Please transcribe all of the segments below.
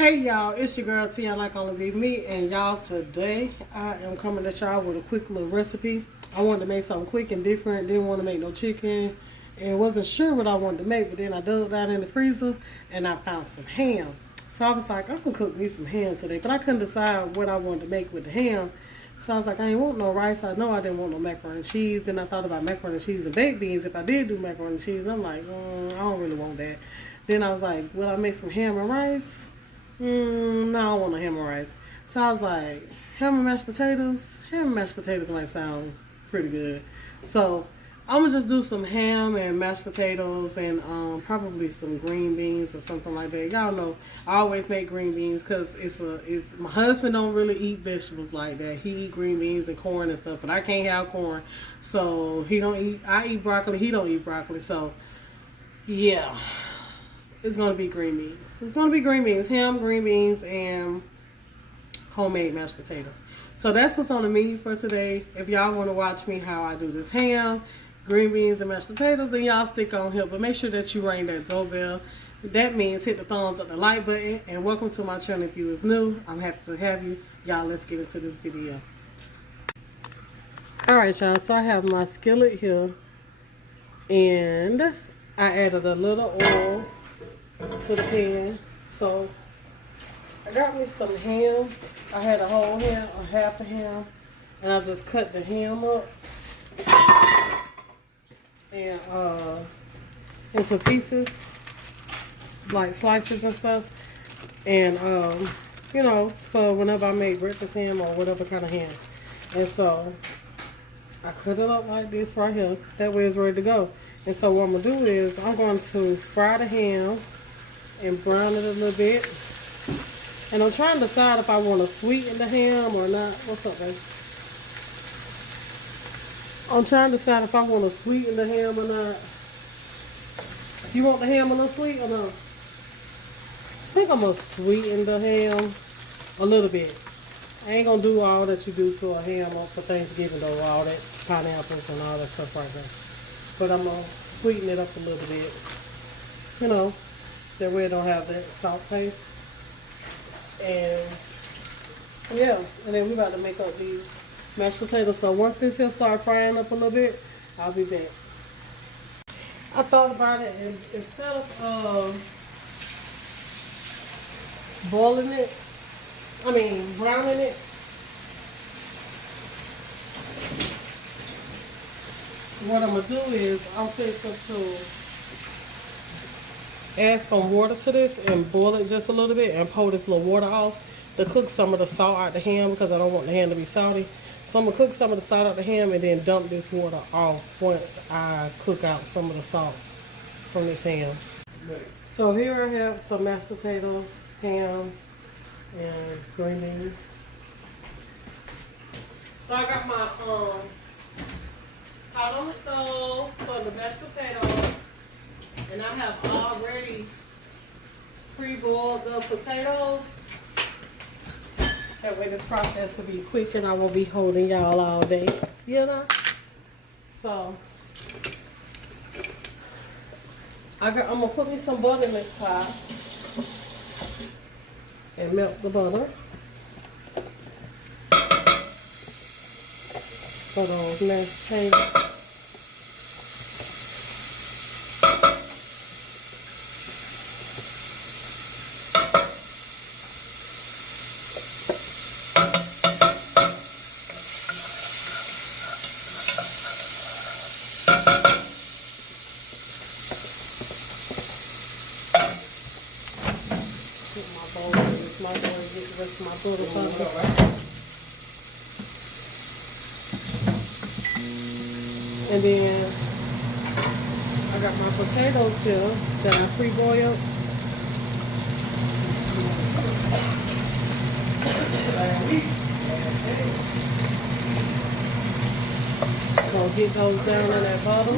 Hey y'all, it's your girl Tiana, like all of you, me, and y'all today I am coming to y'all with a quick little recipe. I wanted to make something quick and different, didn't want to make no chicken, and wasn't sure what I wanted to make, but then I dug down in the freezer and I found some ham. So I was like, I'm gonna cook me some ham today, but I couldn't decide what I wanted to make with the ham. So I was like, I ain't want no rice. I know I didn't want no macaroni and cheese. Then I thought about macaroni and cheese and baked beans if I did do macaroni and cheese. And I'm like, I don't really want that. Then I was like, will I make some ham and rice? No, I don't want no ham and rice. So I was like, ham and mashed potatoes? Ham and mashed potatoes might sound pretty good. So I'm going to just do some ham and mashed potatoes and probably some green beans or something like that. Y'all know I always make green beans because my husband don't really eat vegetables like that. He eat green beans and corn and stuff, but I can't have corn. So I eat broccoli. He don't eat broccoli. So yeah. It's going to be green beans. It's going to be green beans, ham, green beans, and homemade mashed potatoes. So that's what's on the menu for today. If y'all want to watch me how I do this ham, green beans, and mashed potatoes, then y'all stick on here. But make sure that you ring that doorbell. That means hit the thumbs up, the like button, and welcome to my channel if you is new. I'm happy to have you. Y'all, let's get into this video. Alright, y'all. So I have my skillet here, and I added a little oil to the pan. So I got me some ham. I had a whole ham, a half a ham, and I just cut the ham up and into pieces, like slices and stuff. And you know, for whenever I make breakfast ham or whatever kind of ham. And so I cut it up like this right here. That way it's ready to go. And so what I'm gonna do is I'm going to fry the ham and brown it a little bit. And I'm trying to decide if I want to sweeten the ham or not. What's up, babe? I'm trying to decide if I want to sweeten the ham or not. You want the ham a little sweet or no? I think I'm going to sweeten the ham a little bit. I ain't going to do all that you do to a ham for Thanksgiving though, all that pineapples and all that stuff right there. But I'm going to sweeten it up a little bit. You know, that way it don't have that salt taste. And yeah, and then we're about to make up these mashed potatoes. So once this here start frying up a little bit, I'll be back. I thought about it, and instead of browning it, what I'm gonna do is I'll fix to add some water to this and boil it just a little bit and pour this little water off to cook some of the salt out the ham because I don't want the ham to be salty. So I'm going to cook some of the salt out the ham and then dump this water off once I cook out some of the salt from this ham. So here I have some mashed potatoes, ham, and green beans. So I got my pot on the stove for the mashed potatoes. And I have already pre-boiled the potatoes. That way this process will be quick and I won't be holding y'all all day, you know? So, I'm gonna put me some butter in this pot and melt the butter for those mashed potatoes. My butter and then I got my potatoes here that I pre-boiled. Gonna get those down in that bottle.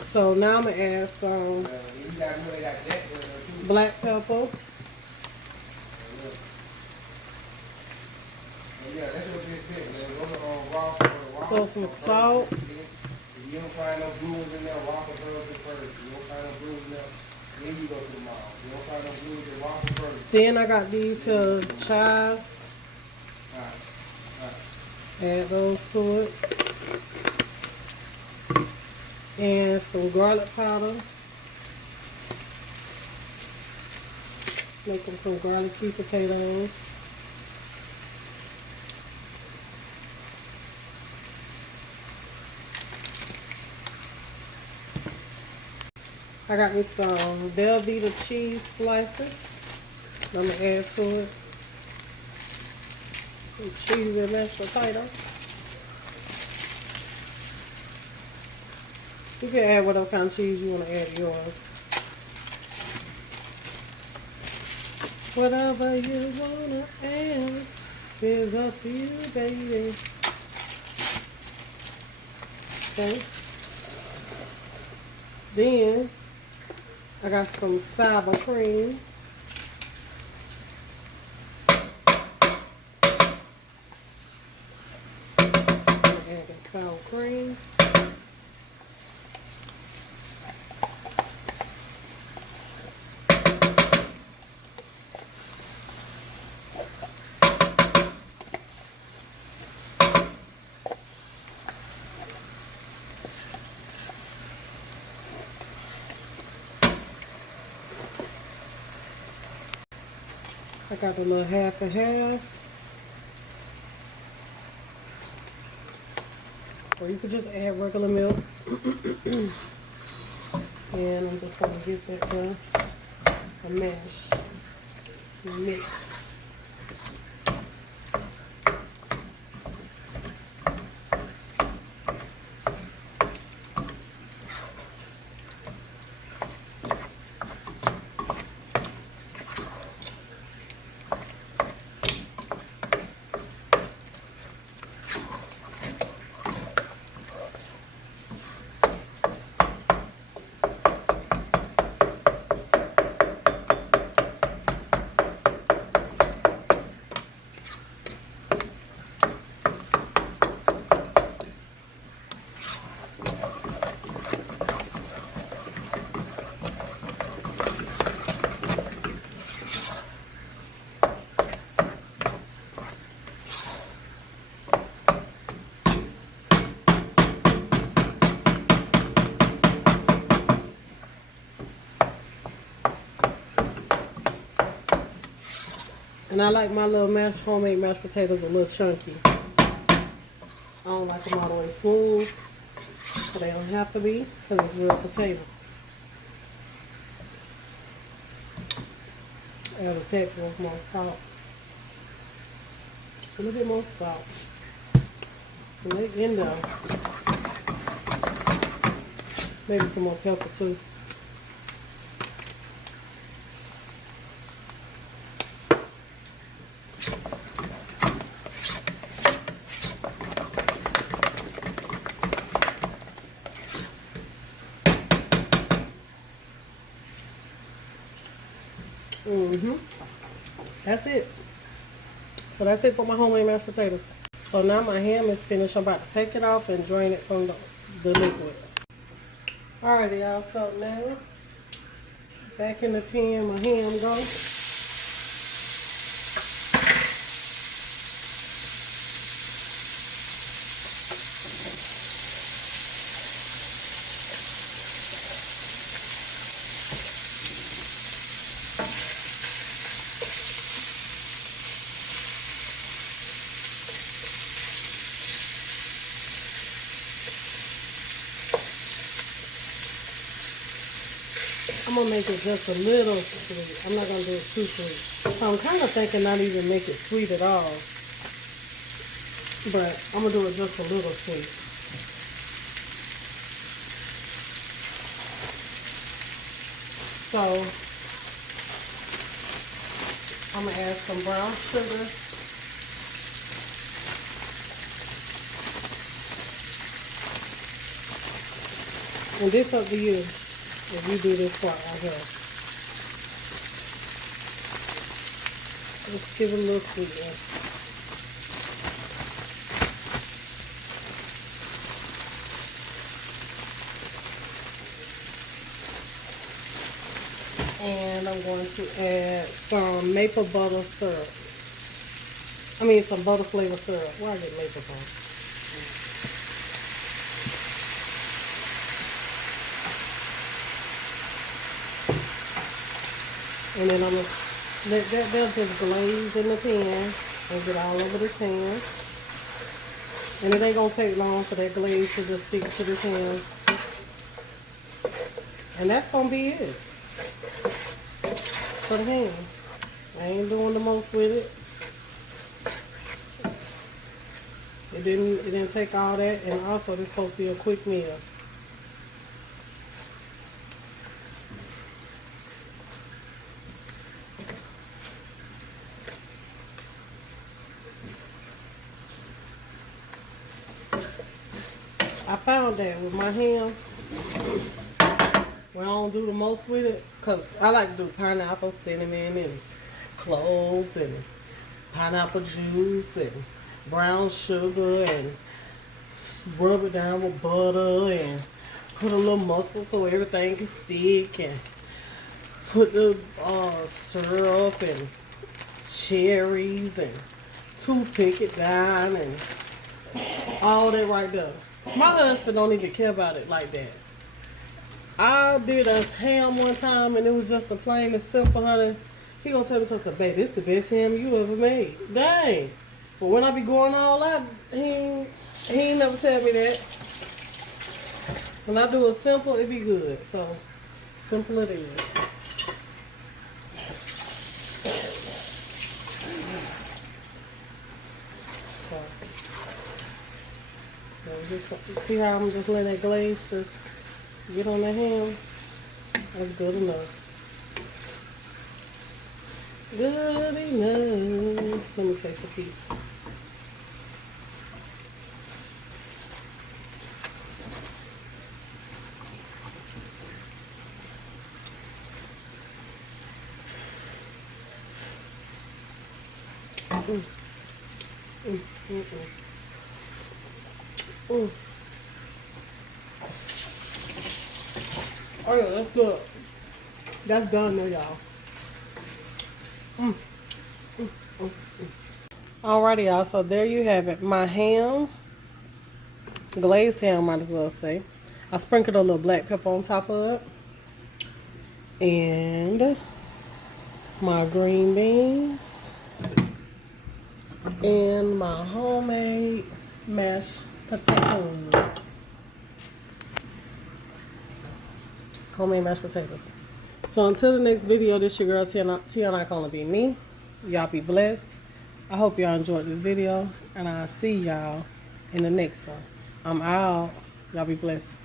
So now I'm gonna add some black pepper. Throw some salt. You don't find no bruise in there, walk the birds at first. You don't find no bruise in there. Then you go to the mall. You don't find no good at Waffle Burger. Then I got these here chives. Add those to it. And some garlic powder. Make them some garlicky potatoes. I got me some Velveeta cheese slices. I'm going to add to it. Some cheese and mashed potatoes. You can add whatever kind of cheese you want to add to yours. Whatever you want to add is up to you, baby. Okay. Then I got some sour cream. I'm gonna add that sour cream. I got a little half and half. Or you could just add regular milk. And I'm just going to give it a mash mix. And I like my little homemade mashed potatoes a little chunky. I don't like them all the way smooth, but they don't have to be because it's real potatoes. Add a texture with more salt. A little bit more salt. And they end up. Maybe some more pepper too. That's it. So that's it for my homemade mashed potatoes. So now my ham is finished. I'm about to take it off and drain it from the liquid. Alrighty, y'all. So now back in the pan, my ham goes. I'm going to make it just a little sweet. I'm not going to do it too sweet. So I'm kind of thinking not even make it sweet at all. But I'm going to do it just a little sweet. So I'm going to add some brown sugar. And this up to you. If you do this part right here. Let's give it a little sweetness. I'm going to add some maple butter syrup. I mean, some butter flavored syrup. Where I get maple from? And then I'm going to let they'll just glaze in the pan and get all over this hand. And it ain't going to take long for that glaze to just stick to this hand. And that's going to be it for the ham. I ain't doing the most with it. It didn't take all that, and also this supposed to be a quick meal. I found that with my ham, when I don't do the most with it, because I like to do pineapple, cinnamon, and cloves, and pineapple juice, and brown sugar, and rub it down with butter, and put a little mustard so everything can stick, and put the syrup, and cherries, and toothpick it down, and all that right there. My husband don't even care about it like that. I did a ham one time and it was just a plain and simple, honey. He gonna tell me something, babe, this the best ham you ever made. Dang. But when I be going all out, he ain't never tell me that. When I do it simple, it be good. So, simple it is. So, just see how I'm just letting that glaze just get on the ham. That's good enough. Good enough. Let me taste a piece. Oh yeah, that's good. That's done now, y'all. Alrighty, y'all. So there you have it. My ham, glazed ham, might as well say. I sprinkled a little black pepper on top of it, and my green beans, and my homemade mashed potatoes. Homemade mashed potatoes. So until the next video, this your girl Tiana gonna be me. Y'all be blessed. I hope y'all enjoyed this video, and I'll see y'all in the next one. I'm out. Y'all be blessed.